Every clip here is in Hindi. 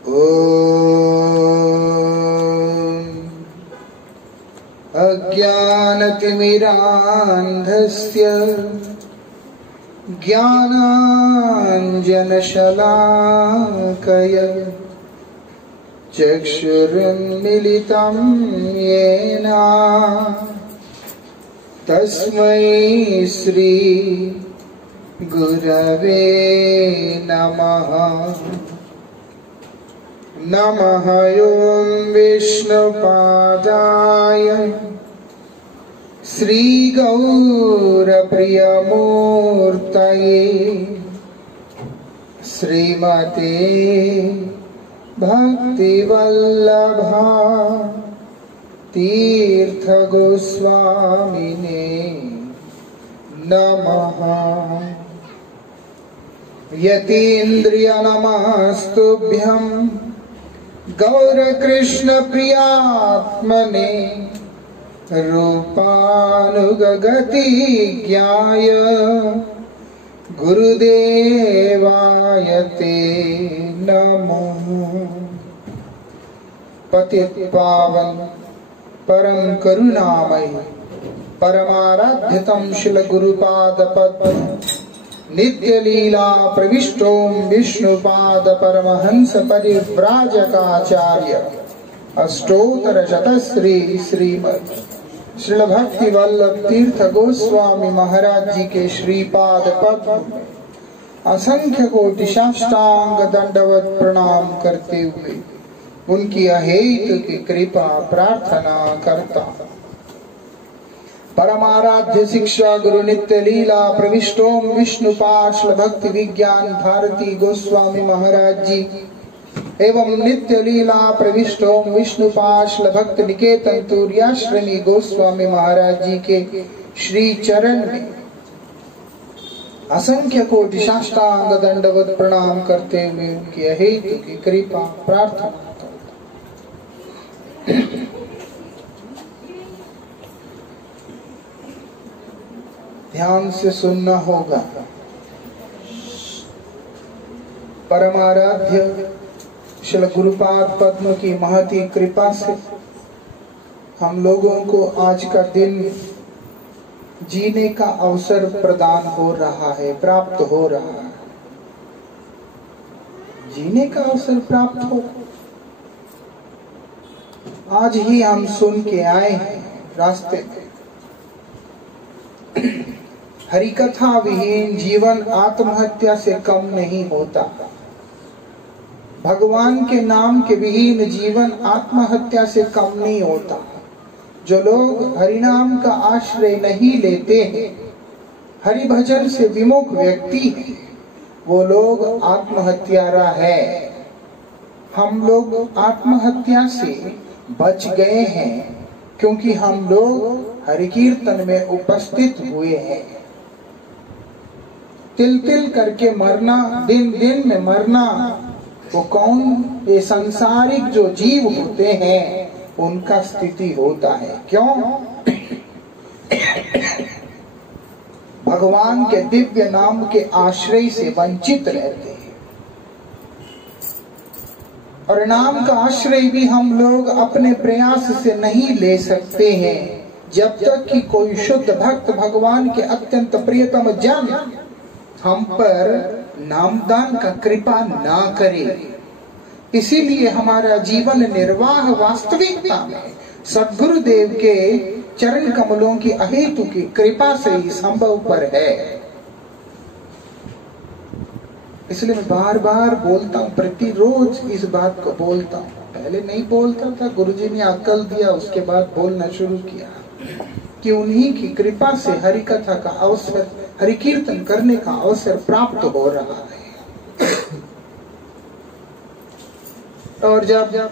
ॐ अज्ञानतिमिरान्धस्य ज्ञानाञ्जनशलाकया चक्षुरुन्मीलितं येन तस्मै श्री गुरवे नमः। नमः ॐ विष्णुपादाय श्रीगौरप्रियमूर्तये श्रीमते भक्तिवल्लभा तीर्थगोस्वामिने नमः। यतीन्द्रियनमस्तुभ्यं गौरकृष्ण प्रियात्मने रूपानुगगति ज्ञाय गुरुदेवाय ते नमः। पतित पावन परम करुणामय परमाराध्यतम शिल गुरुपाद पद्म नित्य लीला प्रविष्टोम विष्णुपाद परमहंस परिव्राजकाचार्य अष्टोत्तर शतश्री श्रीमद् श्रील भक्ति वल्लभ तीर्थ गोस्वामी महाराज जी के श्रीपाद पद्म असंख्य कोटि साष्टांग दंडवत प्रणाम करते हुए उनकी अहेतु की कृपा प्रार्थना करता। परमाराध्य शिक्षा गुरु नित्य लीला प्रविष्टोम विष्णु पार्षद भक्ति विज्ञान भारती गोस्वामी महाराज जी एवं नित्य लीला प्रविष्टोम विष्णु पार्षद भक्त निकेतन तुर्याश्रमी गोस्वामी महाराज जी के श्री चरण में असंख्य कोटि साष्टांग दंडवत प्रणाम करते हुए उनकी अहेतु की कृपा प्रार्थना। ध्यान से सुनना होगा। परमाराध्य श्री गुरुपाद पद्म की महती कृपा से हम लोगों को आज का दिन जीने का अवसर प्रदान हो रहा है, प्राप्त हो रहा है। जीने का अवसर प्राप्त हो, आज ही हम सुन के आए हैं रास्ते में। हरिकथा विहीन जीवन आत्महत्या से कम नहीं होता। भगवान के नाम के विहीन जीवन आत्महत्या से कम नहीं होता। जो लोग हरिनाम का आश्रय नहीं लेते हैं, हरि भजन से विमुख व्यक्ति है, वो लोग आत्महत्यारा है। हम लोग आत्महत्या से बच गए हैं क्योंकि हम लोग हरि कीर्तन में उपस्थित हुए हैं। तिल तिल करके मरना, दिन दिन में मरना, वो कौन? ये सांसारिक जो जीव होते हैं उनका स्थिति होता है। क्यों? भगवान के दिव्य नाम के आश्रय से वंचित रहते हैं। और नाम का आश्रय भी हम लोग अपने प्रयास से नहीं ले सकते हैं जब तक कि कोई शुद्ध भक्त भगवान के अत्यंत प्रियतम जन हम पर नामदान का कृपा ना करे। इसीलिए हमारा जीवन निर्वाह वास्तविकता में सद्गुरुदेव के चरण कमलों की अहेतु की कृपा से ही संभव पर है। इसलिए मैं बार बार बोलता हूँ, प्रतिरोज इस बात को बोलता हूँ। पहले नहीं बोलता था, गुरुजी ने अक्ल दिया, उसके बाद बोलना शुरू किया कि उन्हीं की कृपा से हरि कथा का अवसर, हरि कीर्तन करने का अवसर प्राप्त हो रहा है। और जब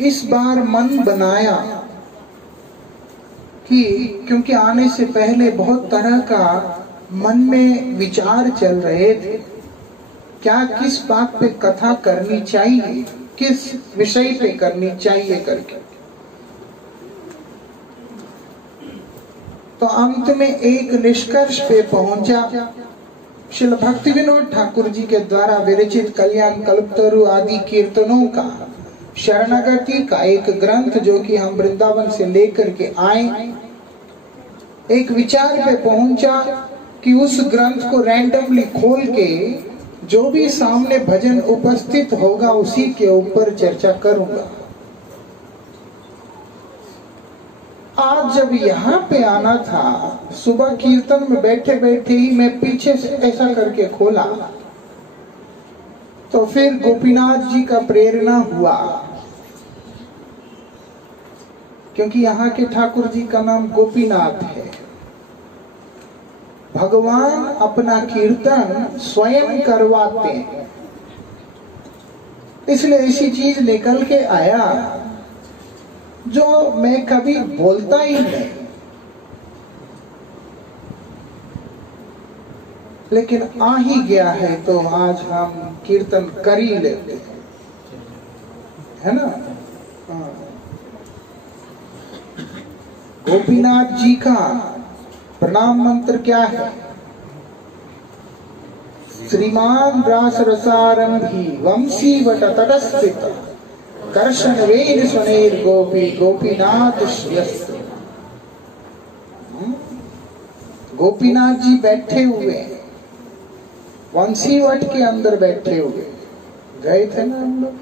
इस बार मन बनाया कि क्योंकि आने से पहले बहुत तरह का मन में विचार चल रहे थे, क्या किस बात पे कथा करनी चाहिए, किस विषय पे करनी चाहिए करके, तो अंत में एक निष्कर्ष पे पहुंचा श्रील भक्ति विनोद ठाकुर जी के द्वारा विरचित कल्याण कल्पतरु आदि कीर्तनों का शरणागति का एक ग्रंथ जो कि हम वृंदावन से लेकर के आए, एक विचार पे पहुंचा कि उस ग्रंथ को रैंडमली खोल के जो भी सामने भजन उपस्थित होगा उसी के ऊपर चर्चा करूंगा। आज जब यहाँ पे आना था, सुबह कीर्तन में बैठे बैठे ही मैं पीछे से ऐसा करके खोला तो फिर गोपीनाथ जी का प्रेरणा हुआ, क्योंकि यहाँ के ठाकुर जी का नाम गोपीनाथ है। भगवान अपना कीर्तन स्वयं करवाते हैं, इसलिए ऐसी चीज निकल के आया जो मैं कभी बोलता ही नहीं, लेकिन आ ही गया है तो आज हम कीर्तन कर ही लेते हैं, है ना। गोपीनाथ जी का प्रणाम मंत्र क्या है? श्रीमान रास रसारंभी वंशी वट तटस्थित कर्षण वेद स्वनेर गोपी गोपीनाथ श्रेयस्त। गोपीनाथ जी बैठे हुए वंशी वट के अंदर बैठे हुए, गए थे ना हम लोग,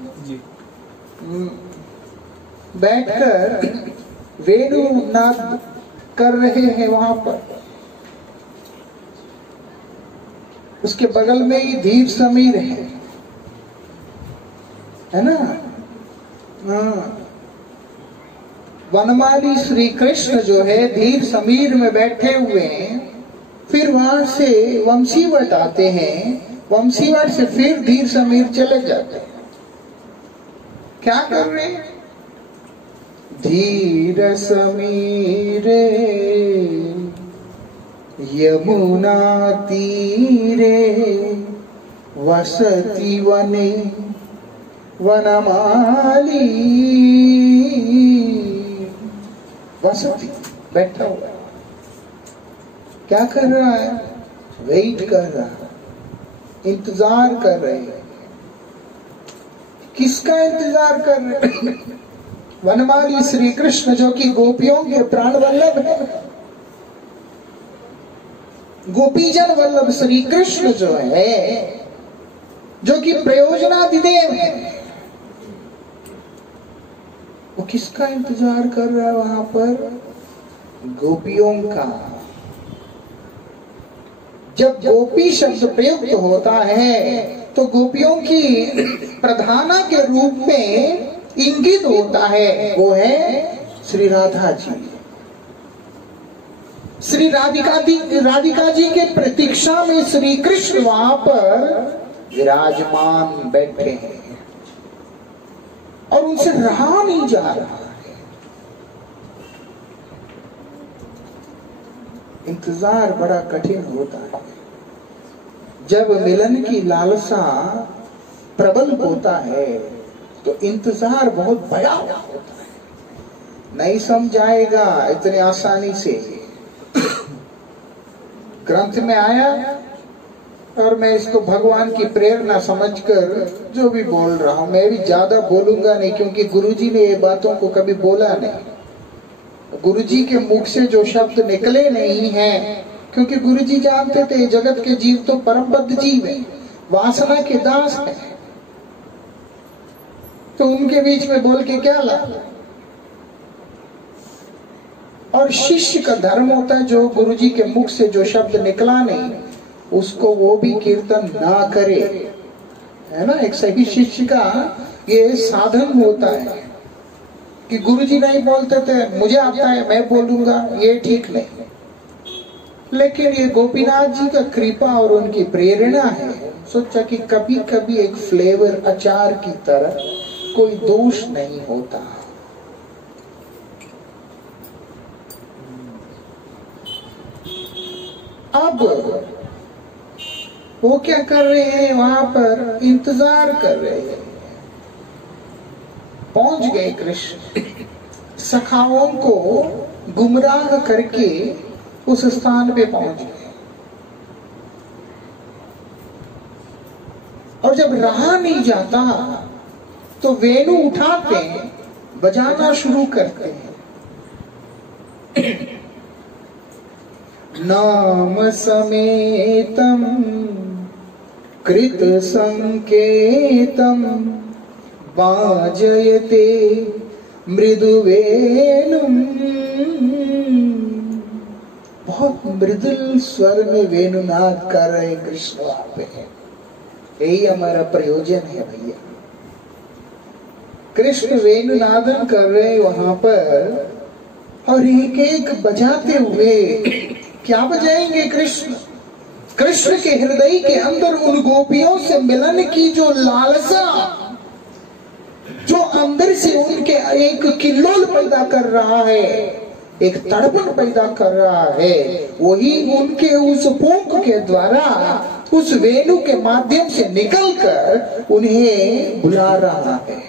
बैठकर वेणु नाद कर रहे हैं वहां पर। उसके बगल में ही धीर समीर है ना। वनमाली श्री कृष्ण जो है धीर समीर में बैठे हुए हैं, फिर वहां से वंशीवट आते हैं, वंशीवट से फिर धीर समीर चले जाते हैं। क्या कर रहे हैं? धीर समीरे यमुना तीरे वसति वने वनमाली। वसति बैठा हुआ क्या कर रहा है? वेट कर रहा है, इंतजार कर रहे हैं। किसका इंतजार कर रहे हैं? वनमाली श्री कृष्ण जो कि गोपियों के प्राण वल्लभ है, गोपीजन वल्लभ श्री कृष्ण जो है, जो कि प्रयोजनाधिदेव है, वो किसका इंतजार कर रहा है वहां पर? गोपियों का। जब गोपी शब्द प्रयुक्त होता है तो गोपियों की प्रधाना के रूप में इंगित होता है, वो है श्री राधा जी। श्री राधिका जी के प्रतीक्षा में श्री कृष्ण वहां पर विराजमान बैठे हैं और उनसे रहा नहीं जा रहा है। इंतजार बड़ा कठिन होता है। जब मिलन की लालसा प्रबल होता है तो इंतजार बहुत बड़ा होता है, नहीं समझाएगा इतने आसानी से। ग्रंथ में आया और मैं इसको भगवान की प्रेरणा समझकर जो भी बोल रहा हूं, मैं भी ज्यादा बोलूंगा नहीं, क्योंकि गुरुजी ने ये बातों को कभी बोला नहीं। गुरुजी के मुख से जो शब्द निकले नहीं हैं, क्योंकि गुरुजी जानते थे जगत के जीव तो परमबद्ध जीव है, वासना के दास है, तो उनके बीच में बोल के क्या लाभ। और शिष्य का धर्म होता है जो गुरुजी के मुख से जो शब्द निकला नहीं उसको वो भी कीर्तन ना करे, है ना। एक सही शिष्य का ये साधन होता है कि गुरुजी नहीं बोलते थे, मुझे आता है मैं बोलूंगा, ये ठीक नहीं। लेकिन ये गोपीनाथ जी का कृपा और उनकी प्रेरणा है, सोचा कि कभी कभी एक फ्लेवर अचार की तरह कोई दोष नहीं होता। अब वो क्या कर रहे हैं? वहां पर इंतजार कर रहे हैं। पहुंच गए कृष्ण, सखाओं को गुमराह करके उस स्थान पे पहुंच गए। और जब रहा नहीं जाता तो वेणु उठाते हैं, बजाना शुरू करते हैं। नाम समेतम कृत संकेतम वाजयते मृदुवेणुम। बहुत मृदुल स्वर में वेणुनाद कर रहे कृष्ण वहां पे है। यही हमारा प्रयोजन है भैया। कृष्ण वेणुनादन कर रहे वहां पर, और एक एक बजाते हुए क्या बजाएंगे कृष्ण? कृष्ण के हृदय के अंदर उन गोपियों से मिलन की जो लालसा, जो अंदर से उनके एक किल्लोल पैदा कर रहा है, एक तड़पन पैदा कर रहा है, वही उनके उस फूंक के द्वारा, उस वेणु के माध्यम से निकलकर उन्हें बुला रहा है।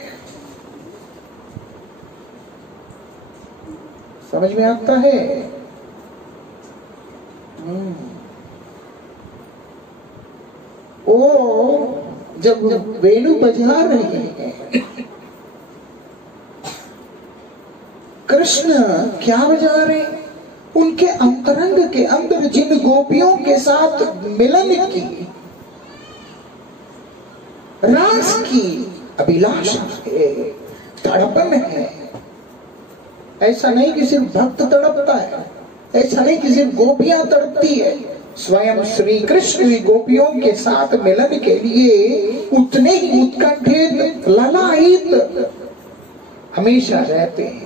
समझ में आता है? वो जब वेणु बजा रहे हैं, कृष्ण क्या बजा रहे? उनके अंतरंग के अंदर जिन गोपियों के साथ मिलन की, रास की अभिलाषा है, तड़पन है। ऐसा नहीं कि सिर्फ भक्त तड़पता है, ऐसा नहीं कि सिर्फ गोपियां तड़पती है। स्वयं श्री कृष्ण भी गोपियों के साथ मिलन के लिए उतने ही उत्कंठित, ललायित हमेशा रहते हैं।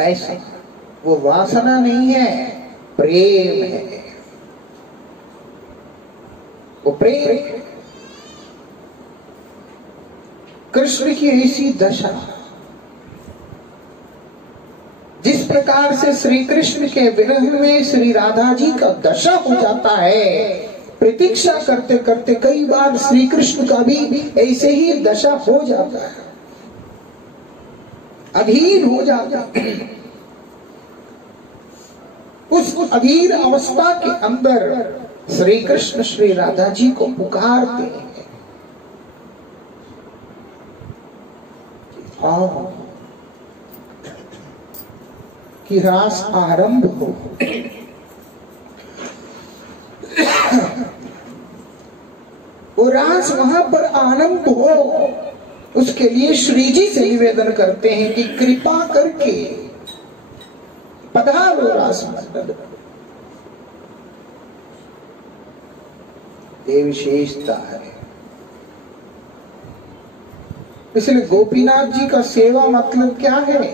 ऐसा वो वासना नहीं है, प्रेम है, वो प्रेम है। कृष्ण की ऐसी दशा, जिस प्रकार से श्री कृष्ण के विरह में श्री राधा जी का दशा हो जाता है, प्रतीक्षा करते करते कई बार श्री कृष्ण का भी ऐसे ही दशा हो जाता है, अधीर हो जाता है। उस अधीर अवस्था के अंदर श्री कृष्ण श्री राधा जी को पुकारते हैं, आओ कि रास आरंभ हो। वो रास वहां पर आरंभ हो, उसके लिए श्री जी से निवेदन करते हैं कि कृपा करके पधारो रास मंडल। ये विशेषता है। इसलिए गोपीनाथ जी का सेवा मतलब क्या है?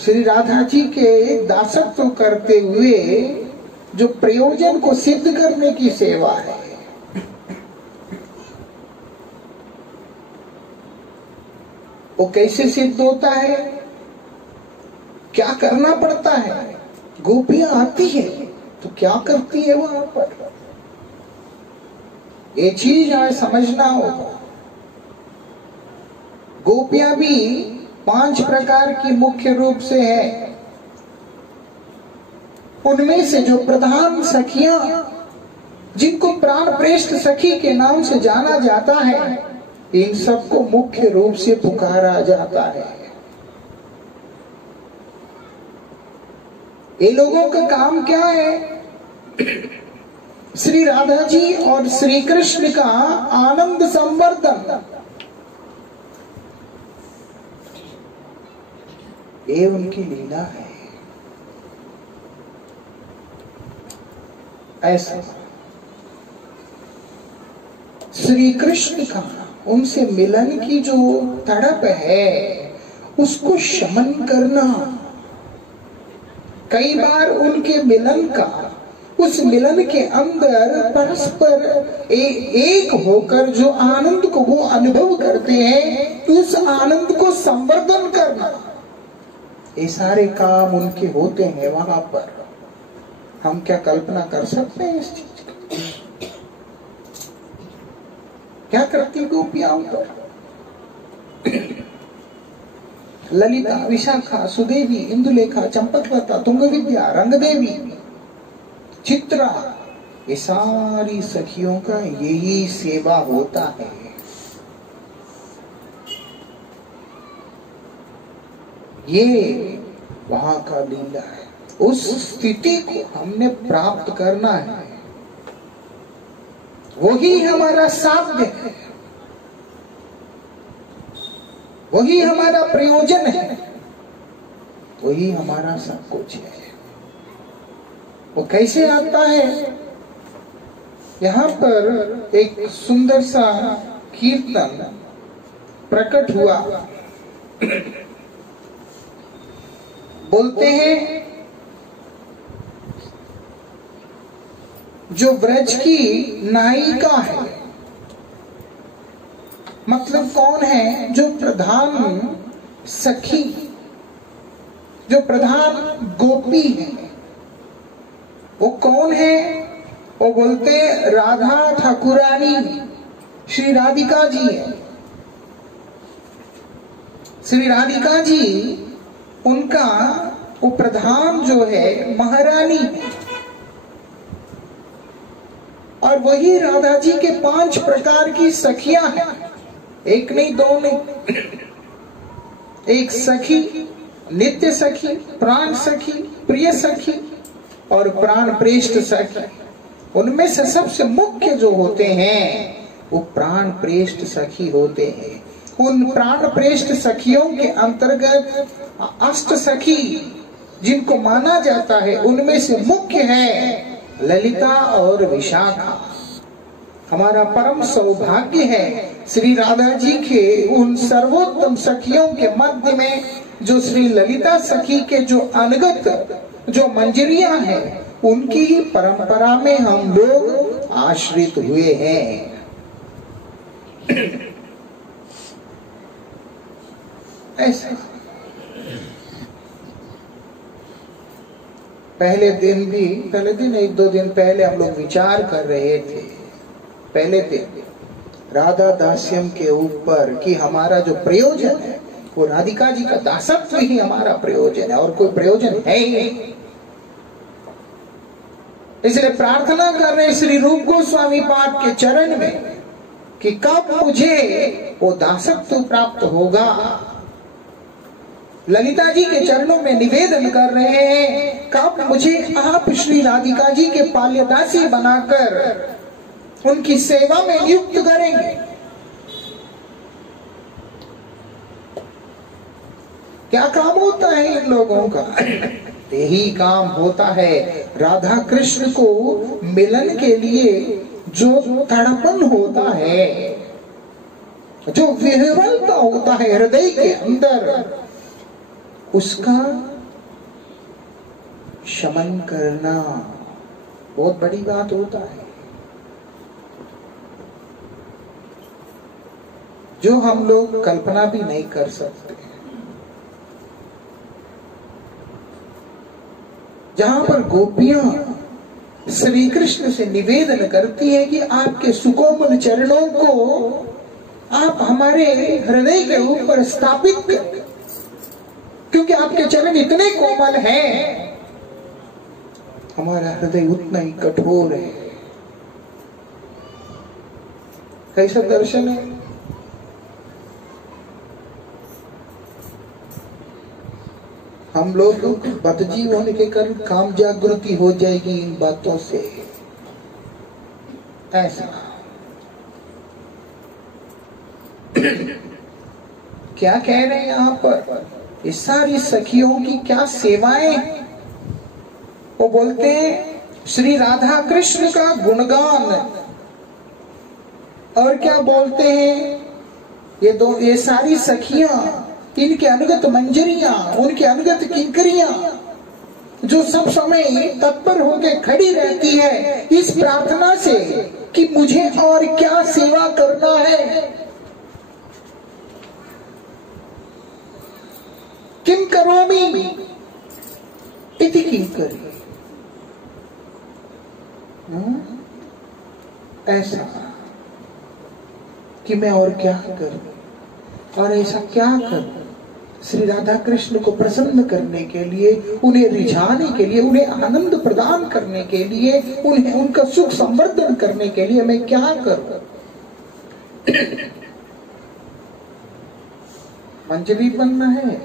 श्री राधा जी के दासत्व करते हुए जो प्रयोजन को सिद्ध करने की सेवा है। वो कैसे सिद्ध होता है? क्या करना पड़ता है? गोपियां आती है तो क्या करती है वहां पर? ये चीज हमें समझना होगा। गोपियां भी 5 प्रकार की मुख्य रूप से है। उनमें से जो प्रधान सखियां, जिनको प्राण प्रेष्ठ सखी के नाम से जाना जाता है, इन सबको मुख्य रूप से पुकारा जाता है। ये लोगों का काम क्या है? श्री राधा जी और श्री कृष्ण का आनंद संवर्धन, ये उनकी लीला है। ऐसा श्री कृष्ण का उनसे मिलन की जो तड़प है, उसको शमन करना। कई बार उनके मिलन का, उस मिलन के अंदर परस्पर एक होकर जो आनंद को वो अनुभव करते हैं, उस आनंद को संवर्धन करना, ये सारे काम उनके होते हैं वहां पर। हम क्या कल्पना कर सकते हैं इस चीज की? क्या करती गोपियां पर? ललिता, विशाखा, सुदेवी, इंदुलेखा, चंपकलता, तुंगविद्या, रंगदेवी, चित्त सुचित्रा, ये सारी सखियों का यही सेवा होता है। ये वहां का लीला है। उस स्थिति को हमने प्राप्त करना है, वही हमारा साध्य है, वही हमारा प्रयोजन है, वही हमारा सब कुछ है। वो कैसे आता है? यहाँ पर एक सुंदर सा कीर्तन प्रकट हुआ। बोलते हैं जो व्रज की नायिका है, मतलब कौन है? जो प्रधान सखी, जो प्रधान गोपी है, वो कौन है? वो बोलते राधा ठाकुरानी श्री राधिका जी है। श्री राधिका जी उनका वो प्रधान जो है महारानी है। और वही राधा जी के 5 प्रकार की सखियां हैं, एक नहीं दो नहीं। एक सखी, नित्य सखी, प्राण सखी, प्रिय सखी और प्राण प्रेष्ठ सखी। उनमें से सबसे मुख्य जो होते हैं वो प्राण प्रेष्ठ सखी होते हैं। उन प्राण प्रेष्ठ सखियों के अंतर्गत अष्ट सखी जिनको माना जाता है, उनमें से मुख्य है ललिता और विशाखा। हमारा परम सौभाग्य है श्री राधा जी के उन सर्वोत्तम सखियों के मध्य में जो श्री ललिता सखी के जो अनगत जो मंजरियां हैं, उनकी ही परंपरा में हम लोग आश्रित हुए हैं। ऐसा पहले दिन 1-2 दिन पहले हम लोग विचार कर रहे थे, पहले दिन राधा दास्यम के ऊपर कि हमारा जो प्रयोजन है वो राधिका जी का दासत्व ही हमारा प्रयोजन है और कोई प्रयोजन है ही नहीं। इसलिए प्रार्थना कर रहे श्री रूप गोस्वामी पाद के चरण में कि कब मुझे वो दासत्व प्राप्त होगा। ललिता जी के चरणों में निवेदन कर रहे हैं, कब मुझे आप श्री राधिका जी के पाल्यदासी बनाकर उनकी सेवा में नियुक्त करेंगे। क्या काम होता है इन लोगों का? यही काम होता है राधा कृष्ण को मिलन के लिए जो तड़पन होता है, जो विह्वलता होता है हृदय के अंदर, उसका शमन करना बहुत बड़ी बात होता है। जो हम लोग कल्पना भी नहीं कर सकते। जहां पर गोपियां श्री कृष्ण से निवेदन करती है कि आपके सुकोमल चरणों को आप हमारे हृदय के ऊपर स्थापित करें, क्योंकि आपके चरण इतने कोमल हैं, हमारा हृदय उतना ही कठोर है। कैसा दर्शन है? हम लोग बदजीव होने के कारण काम जागृति हो जाएगी इन बातों से। ऐसा क्या कह रहे हैं यहाँ पर? ये सारी सखियों की क्या सेवाएं। वो बोलते हैं श्री राधा कृष्ण का गुणगान, और क्या बोलते हैं ये सारी सखियां, इनके अनुगत मंजरियां, उनके अनुगत किंकरियां जो सब समय तत्पर होकर खड़ी रहती है इस प्रार्थना से कि मुझे और क्या सेवा करना है। किम करोमि इति किंकरी। ऐसा कि मैं और क्या करूं, और ऐसा क्या करूं श्री राधा कृष्ण को प्रसन्न करने के लिए, उन्हें रिझाने के लिए, उन्हें आनंद प्रदान करने के लिए, उन्हें उनका सुख संवर्धन करने के लिए मैं क्या करूं? मंजरी बनना है,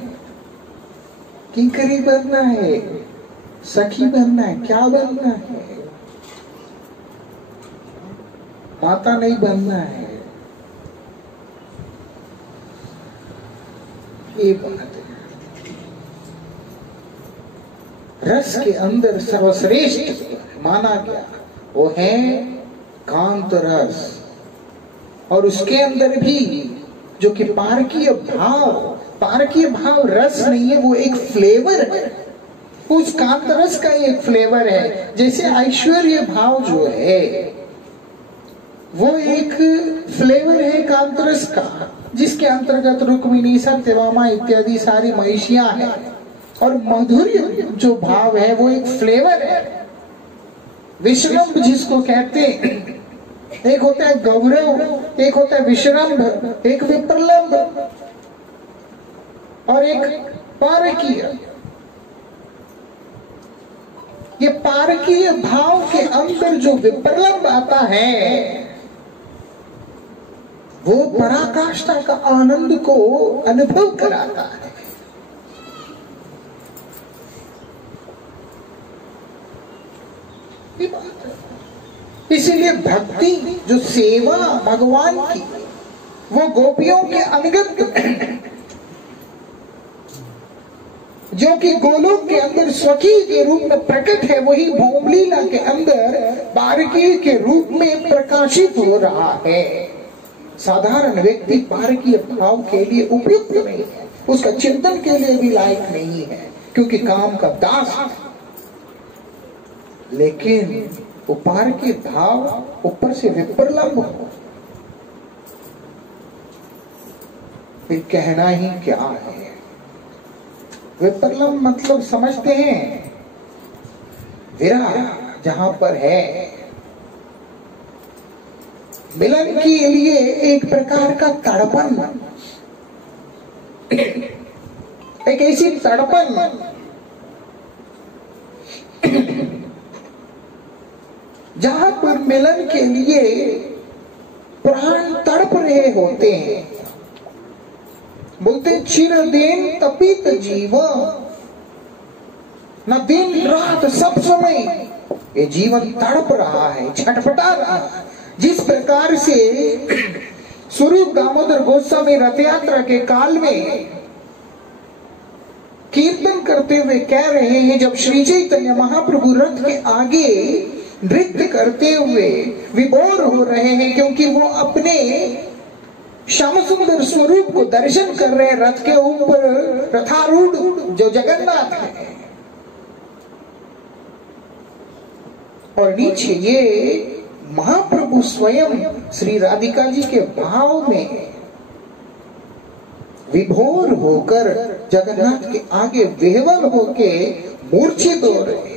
किंकरी बनना है, सखी बनना है, क्या बनना है? माता नहीं बनना है। ये बात है। रस के अंदर सर्वश्रेष्ठ माना गया वो है कांत रस, और उसके अंदर भी जो कि पारकीय भाव रस नहीं है, वो एक फ्लेवर है। उस कांत रस का एक फ्लेवर है। जैसे ऐश्वर्य भाव जो है वो एक फ्लेवर है कांत रस का, जिसके अंतर्गत रुक्मिणी, सत्यभामा इत्यादि सारी महिषियां हैं। और माधुर्य जो भाव है वो एक फ्लेवर है। विश्रम्भ जिसको कहते हैं, एक होता है गौरव, एक होता है विश्रम्भ, एक विप्रलम्भ और एक पारकीय। ये पारकीय भाव के अंदर जो विप्रलम्भ आता है वो पराकाष्ठा का आनंद को अनुभव कराता है। ये बात है। इसीलिए भक्ति जो सेवा भगवान की, वो गोपियों के अंगत जो कि गोलोक के अंदर स्वकी के रूप में प्रकट है, वही भौमलीला के अंदर पारकीय के रूप में प्रकाशित हो रहा है। साधारण व्यक्ति पारकीय भाव के लिए उपयुक्त नहीं है, उसका चिंतन के लिए भी लायक नहीं है, क्योंकि काम का दास है। लेकिन वो पारकीय भाव ऊपर से विप्रलम्भ हो, फिर कहना ही क्या है। विप्रलम्भ मतलब समझते हैं, विरह जहां पर है, मिलन के लिए एक प्रकार का तड़पन, एक ऐसी तड़पन जहां पर मिलन के लिए प्राण तड़प रहे होते हैं। बोलते चिरदिन तपित जीवा, न दिन रात सब समय ये जीवन तड़प रहा है, छटपटा रहा है। जिस प्रकार से स्वरूप दामोदर गोस्वामी रथ यात्रा के काल में कीर्तन करते हुए कह रहे हैं, जब श्री चैतन्य महाप्रभु रथ के आगे नृत्य करते हुए विभोर हो रहे हैं, क्योंकि वो अपने श्याम सुंदर स्वरूप को दर्शन कर रहे हैं। रथ के ऊपर रथारूढ़ जो जगन्नाथ है, और नीचे ये महाप्रभु स्वयं श्री राधिका जी के भाव में विभोर होकर जगन्नाथ के आगे विह्वल होके मूर्छित हो रहे हैं।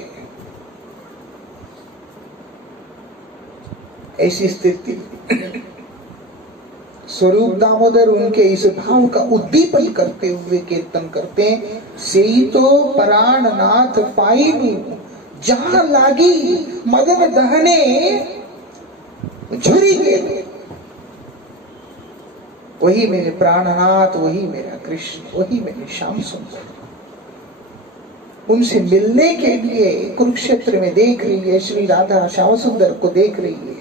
ऐसी स्थिति स्वरूप दामोदर उनके इस भाव का उद्दीपन करते हुए कीर्तन करते हैं। सेई तो प्राणनाथ पाइनु, जहां लागी मदन दहने झुरी गए। वही मेरे प्राणनाथ, वही मेरा कृष्ण, वही मेरे श्याम सुंदर। उनसे मिलने के लिए कुरुक्षेत्र में देख रही है श्री राधा, श्याम सुंदर को देख रही है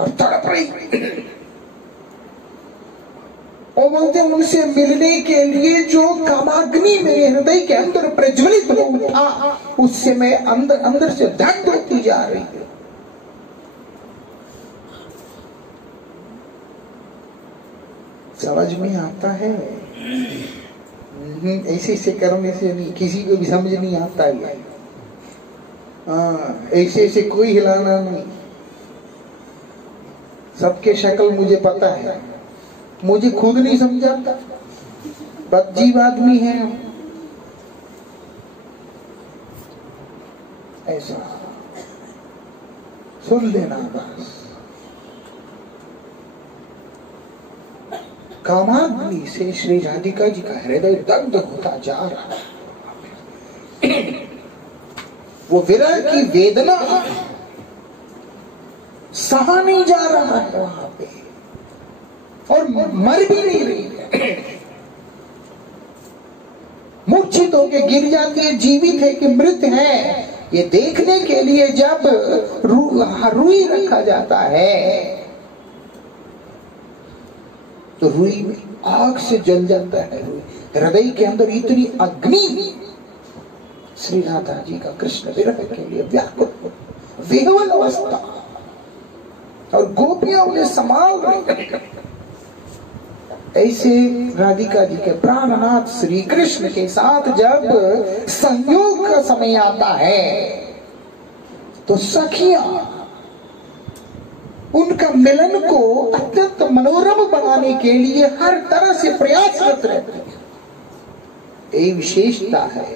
और तड़प रही। और बोलते उनसे मिलने के लिए जो कामाग्नि मेरे हृदय के अंदर प्रज्वलित हो उठा, उससे मैं अंदर अंदर से दग्ध होती जा रही हूं। समझ में आता है? ऐसे ऐसे करने से नहीं, किसी को भी समझ नहीं आता है। ऐसे ऐसे कोई हिलाना नहीं। सबके शक्ल मुझे पता है, मुझे खुद नहीं समझाता, बदजीब आदमी है। ऐसा सुन लेना बस। कामाग्नि से श्री राधिका जी का हृदय दग्ध होता जा रहा है। वो विरह की वेदना सहा नहीं जा रहा है वहां पे, और मर भी नहीं रही है। मूर्छित होके गिर जाती है, जीवित है कि मृत है, ये देखने के लिए जब रुई रखा जाता है तो रुई में आग से जल जाता है। हृदय के अंदर इतनी अग्नि, श्री राधा जी का कृष्ण विरह के लिए व्याकुल विह्वल अवस्था, और गोपियां उन्हें संभाल रही। ऐसे राधिका जी के प्राणनाथ श्री कृष्ण के साथ जब संयोग का समय आता है तो सखियां उनका मिलन को अत्यंत मनोरम बनाने के लिए हर तरह से प्रयासरत रहती है। ये विशेषता है।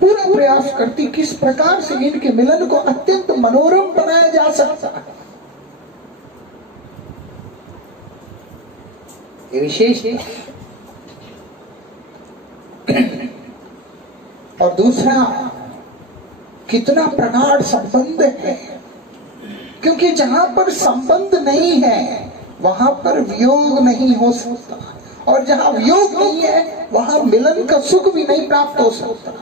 पूरा प्रयास करती किस प्रकार से इनके मिलन को अत्यंत मनोरम बनाया जा सकता है। ये विशेष है। और दूसरा, कितना प्रगाढ़ संबंध है, क्योंकि जहां पर संबंध नहीं है वहां पर वियोग नहीं हो सकता, और जहां वियोग नहीं है वहां मिलन का सुख भी नहीं प्राप्त हो सकता।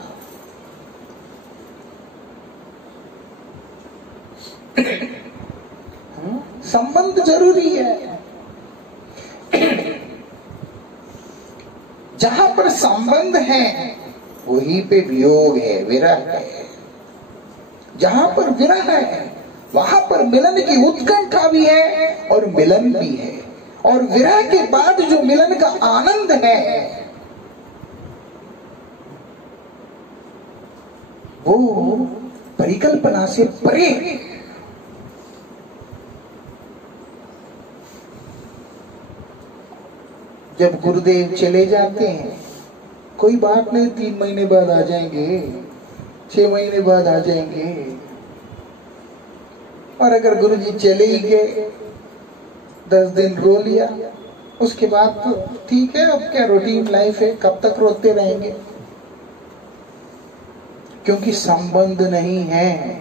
संबंध जरूरी है। जहां पर संबंध है वहीं पे वियोग है, विरह है। जहां पर विरह है वहां पर मिलन की उत्कंठा भी है और मिलन भी है, और विरह के बाद जो मिलन का आनंद है वो परिकल्पना से परे है। जब गुरुदेव चले जाते हैं, कोई बात नहीं, 3 महीने बाद आ जाएंगे, 6 महीने बाद आ जाएंगे, और अगर गुरुजी चले ही गए, 10 दिन रो लिया, उसके बाद तो ठीक है, अब क्या रूटीन लाइफ है, कब तक रोते रहेंगे। क्योंकि संबंध नहीं है।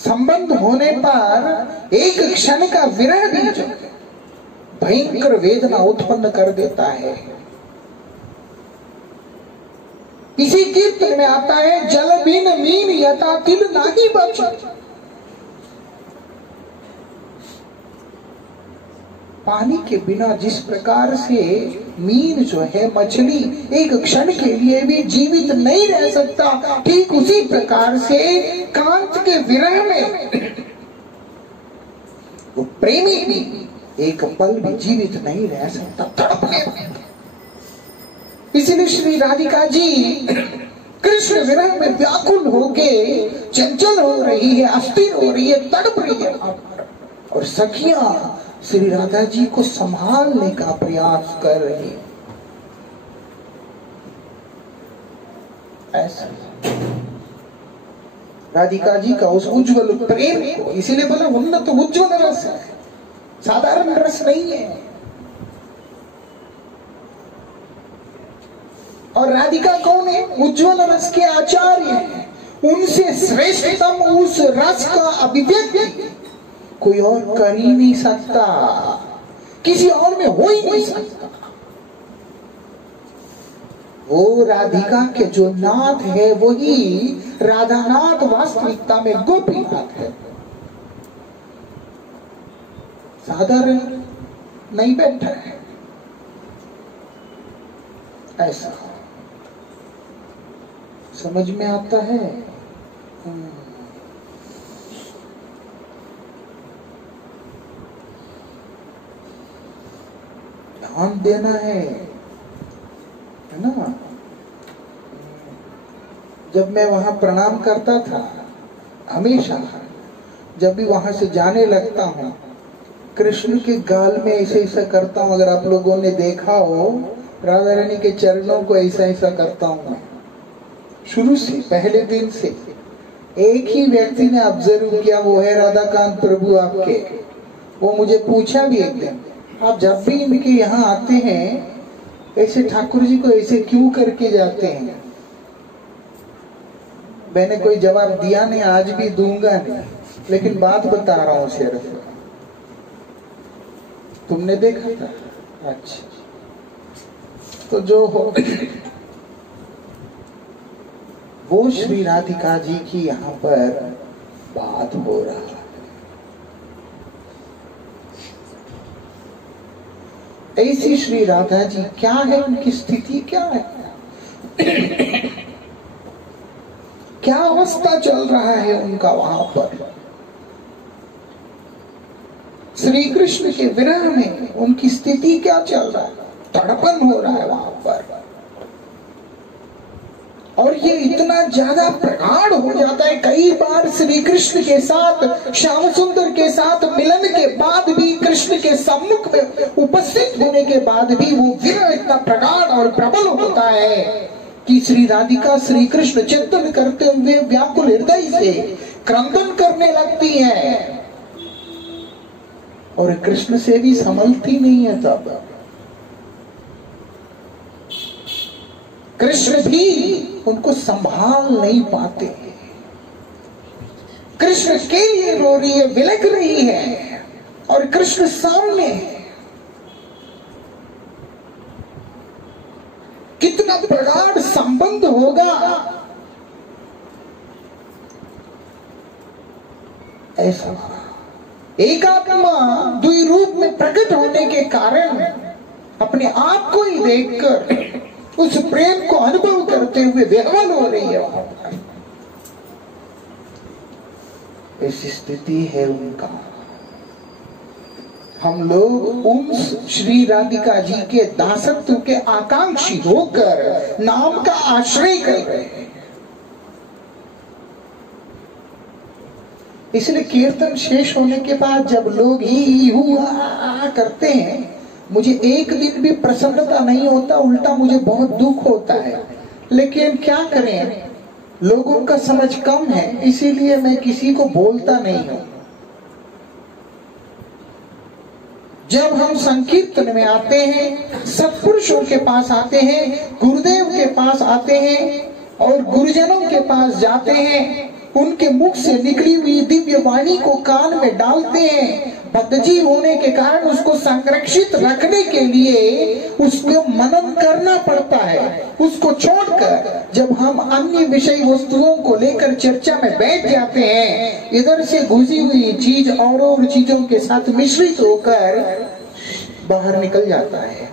संबंध होने पर एक क्षण का विरह भी जो भयंकर वेदना उत्पन्न कर देता है। इसी कीर्तन में आता है, जल बिन मीन यथा तिल नाही बचे। पानी के बिना जिस प्रकार से मीन जो है, मछली एक क्षण के लिए भी जीवित नहीं रह सकता, ठीक उसी प्रकार से कांत के विरह में वो प्रेमी भी एक पल भी जीवित नहीं रह सकता, तड़पने। इसलिए श्री राधिका जी कृष्ण विरह में व्याकुल होके चंचल हो रही है, अस्थिर हो रही है, तड़प रही है, और सखियां श्री राधा जी को संभालने का प्रयास कर रही है। ऐसा राधिका जी का उस उज्जवल प्रेम को, इसीलिए बोला उन्नत उज्जवल रस है, साधारण रस नहीं है। और राधिका कौन है? उज्जवल रस के आचार्य हैं। उनसे श्रेष्ठतम उस रस का अभिव्यक्ति कोई और कर ही नहीं सकता, किसी और में हो ही नहीं सकता। वो राधिका के जो नाथ है वही राधानाथ वास्तविकता में गोपीनाथ है। साधारण नहीं बैठा है, ऐसा समझ में आता है। ध्यान देना है ना। जब मैं वहां प्रणाम करता था, हमेशा जब भी वहां से जाने लगता हूँ, कृष्ण के गाल में ऐसे ऐसा करता हूँ। अगर आप लोगों ने देखा हो, राधा रानी के चरणों को ऐसा ऐसा करता हूँ मैं, शुरू से, पहले दिन से। एक ही व्यक्ति ने ऑब्जर्व किया, वो है राधाकांत प्रभु आपके। वो मुझे पूछा भी एक दिन, आप जब भी इनके यहाँ आते हैं ऐसे ठाकुर जी को ऐसे क्यों करके जाते हैं? मैंने कोई जवाब दिया नहीं, आज भी दूंगा नहीं, लेकिन बात बता रहा हूं सिर्फ। तुमने देखा था? अच्छा, तो जो हो वो श्री राधिका जी की यहाँ पर बात हो रहा है। ऐसी श्री राधा जी क्या है, उनकी स्थिति क्या है, क्या अवस्था चल रहा है उनका वहां पर? श्री कृष्ण के विरह में उनकी स्थिति क्या चल रहा है? तड़पन हो रहा है वहां पर, और ये इतना ज्यादा प्रगाढ़ हो जाता है। कई बार श्री कृष्ण के साथ, श्याम सुंदर के साथ मिलन के बाद भी, कृष्ण के सम्मुख में उपस्थित होने के बाद भी वो विरह इतना प्रगाढ़ और प्रबल होता है कि श्री राधिका श्री कृष्ण चिंतन करते हुए व्याकुल हृदय से क्रंदन करने लगती है, और कृष्ण से भी संभलती नहीं है। तब कृष्ण भी उनको संभाल नहीं पाते। कृष्ण के लिए रो रही है, विलख रही है, और कृष्ण सामने। कितना प्रगाढ़ संबंध होगा ऐसा। एक आत्मा द्वि रूप में प्रकट होने के कारण अपने आप को ही देखकर उस प्रेम को अनुभव करते हुए विह्वल हो रही है वहां पर। ऐसी स्थिति है उनका। हम लोग उन श्री राधिका जी के दासत्व के आकांक्षी होकर नाम का आश्रय कर रहे हैं। इसलिए कीर्तन शेष होने के बाद जब लोग ही हुआ करते हैं, मुझे एक दिन भी प्रसन्नता नहीं होता, उल्टा मुझे बहुत दुख होता है। लेकिन क्या करें, लोगों का समझ कम है, इसीलिए मैं किसी को बोलता नहीं हूं। जब हम संकीर्तन में आते हैं, सत्पुरुषों के पास आते हैं, गुरुदेव के पास आते हैं और गुरुजनों के पास जाते हैं, उनके मुख से निकली हुई दिव्य वाणी को कान में डालते हैं। बद्धजीव होने के कारण उसको संरक्षित रखने के लिए उसको मनन करना पड़ता है। उसको छोड़कर जब हम अन्य विषय वस्तुओं को लेकर चर्चा में बैठ जाते हैं, इधर से घुसी हुई चीज और चीजों के साथ मिश्रित होकर बाहर निकल जाता है।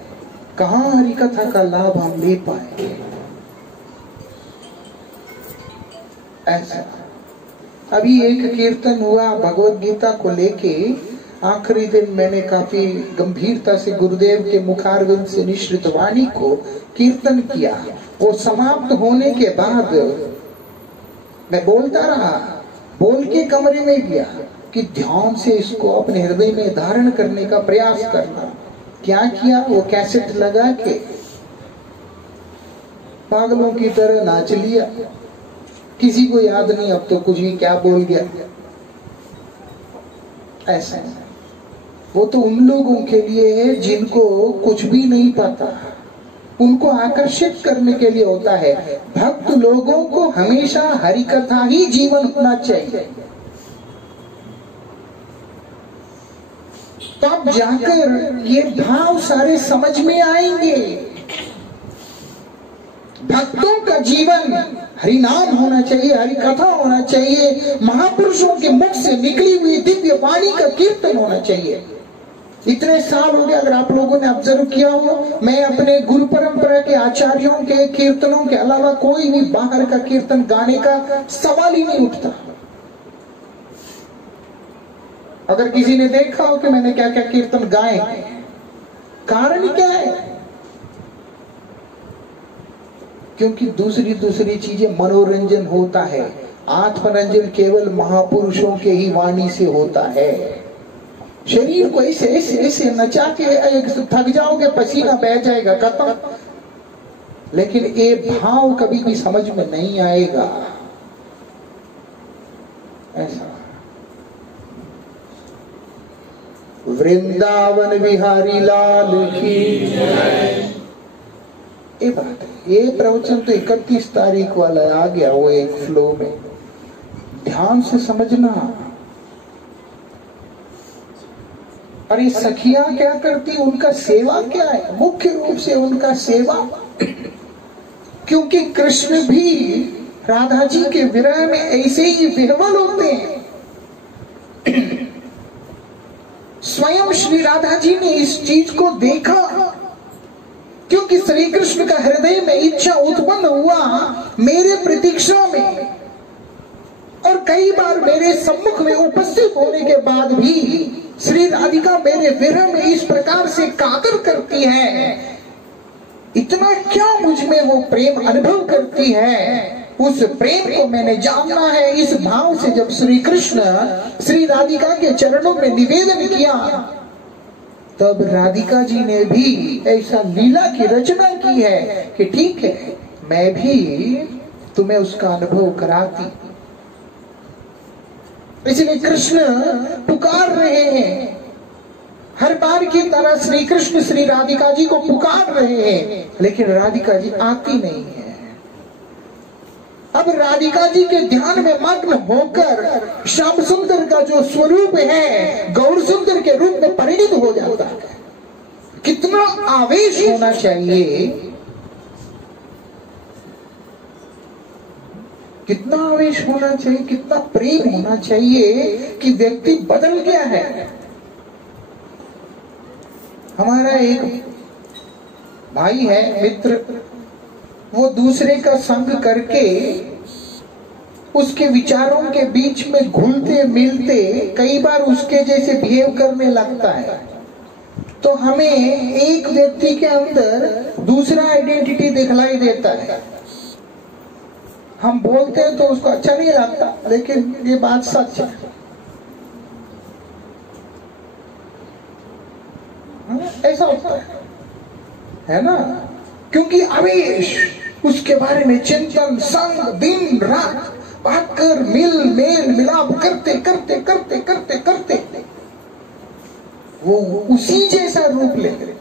कहाँ हरि कथा का लाभ हम ले पाएंगे? ऐसा अभी एक कीर्तन हुआ भगवत गीता को लेके, आखिरी दिन मैंने काफी गंभीरता से गुरुदेव के मुखारविंद से निश्रित वाणी को कीर्तन किया। वो समाप्त होने के बाद मैं बोलता रहा, बोल के कमरे में गया कि ध्यान से इसको अपने हृदय में धारण करने का प्रयास करना। क्या किया, वो कैसेट लगा के पागलों की तरह नाच लिया। किसी को याद नहीं अब तो कुछ भी क्या बोल गया। ऐसा वो तो उन लोगों के लिए है जिनको कुछ भी नहीं पता, उनको आकर्षित करने के लिए होता है। भक्त लोगों को हमेशा हरि कथा ही जीवन होना चाहिए, तब जाकर ये भाव सारे समझ में आएंगे। भक्तों का जीवन हरि नाम होना चाहिए, हरि कथा होना चाहिए, महापुरुषों के मुख से निकली हुई दिव्य वाणी का कीर्तन होना चाहिए। इतने साल हो गए, अगर आप लोगों ने ऑब्जर्व किया हो, मैं अपने गुरु परंपरा के आचार्यों के कीर्तनों के अलावा कोई भी बाहर का कीर्तन गाने का सवाल ही नहीं उठता। अगर किसी ने देखा हो कि मैंने क्या क्या कीर्तन गाए, कारण क्या है? क्योंकि दूसरी चीजें मनोरंजन होता है, आत्मरंजन केवल महापुरुषों के ही वाणी से होता है। शरीर को ऐसे ऐसे ऐसे नचा के थक जाओगे, पसीना बह जाएगा, खत्म। लेकिन ये भाव कभी भी समझ में नहीं आएगा। वृंदावन बिहारी लाल की। ये बात है। ये प्रवचन तो 31 तारीख वाला आ गया, वो एक फ्लो में, ध्यान से समझना। और ये सखियां क्या करती, उनका सेवा क्या है? मुख्य रूप से उनका सेवा, क्योंकि कृष्ण भी राधा जी के विरह में ऐसे ही विह्वल होते हैं। स्वयं श्री राधा जी ने इस चीज को देखा, क्योंकि श्री कृष्ण का हृदय में इच्छा उत्पन्न हुआ मेरे प्रतीक्षा में, और कई बार मेरे सम्मुख में उपस्थित होने के बाद भी श्री राधिका मेरे विरह में इस प्रकार से कातर करती है। इतना क्या मुझ में वो प्रेम अनुभव करती है, उस प्रेम को मैंने जानना है। इस भाव से जब श्री कृष्ण श्री राधिका के चरणों में निवेदन किया, तब राधिका जी ने भी ऐसा लीला की रचना की है कि ठीक है, मैं भी तुम्हें उसका अनुभव कराती। इसलिए कृष्ण पुकार रहे हैं, हर बार की तरह श्री कृष्ण श्री राधिका जी को पुकार रहे हैं, लेकिन राधिका जी आती नहीं है। अब राधिका जी के ध्यान में मग्न होकर श्याम सुंदर का जो स्वरूप है गौर सुंदर के रूप में परिणित हो जाता है। कितना आवेश होना चाहिए, कितना आवेश होना चाहिए, कितना प्रेम होना चाहिए कि व्यक्ति बदल गया है। हमारा एक भाई है, मित्र, वो दूसरे का संग करके उसके विचारों के बीच में घुलते मिलते कई बार उसके जैसे बिहेव करने लगता है। तो हमें एक व्यक्ति के अंदर दूसरा आइडेंटिटी दिखलाई देता है। हम बोलते हैं तो उसको अच्छा नहीं लगता, लेकिन ये बात सच है। ऐसा होता है ना? क्योंकि आवेश, उसके बारे में चिंतन, संग, दिन रात बात कर, मेल मिलाप करते करते करते करते करते वो उसी जैसा रूप ले लेते।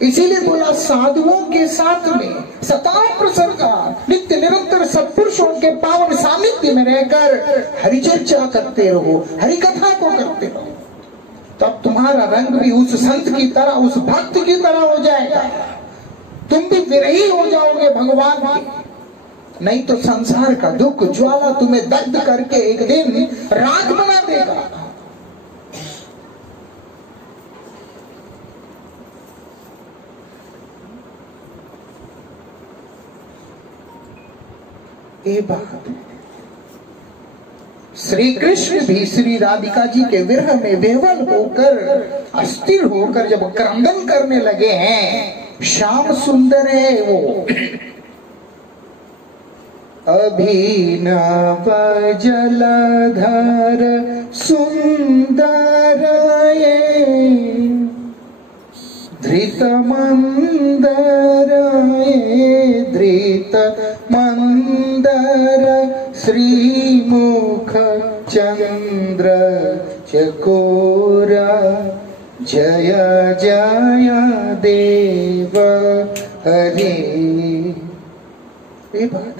इसीलिए बोला, साधुओं के साथ में सता प्रसंगा, नित्य निरंतर सत्पुरुषों के पावन सानिध्य में रहकर हरि चर्चा करते रहो, हरि कथा को करते रहो, तब तुम्हारा रंग भी उस संत की तरह, उस भक्त की तरह हो जाएगा। तुम भी विरही हो जाओगे भगवान के। नहीं तो संसार का दुख ज्वाला तुम्हें दग्ध करके एक दिन राख बना देगा। ये बात, श्री कृष्ण भी श्री राधिका जी के विरह में विह्वल होकर, अस्थिर होकर जब क्रंदन करने लगे हैं, श्याम सुंदर है वो। अभिनव जलधर सुंदर ये, धृत मंदर ये, धृत मंदर श्रीमुख चंद्र चकोरा, जय जय देव हरे। ये बात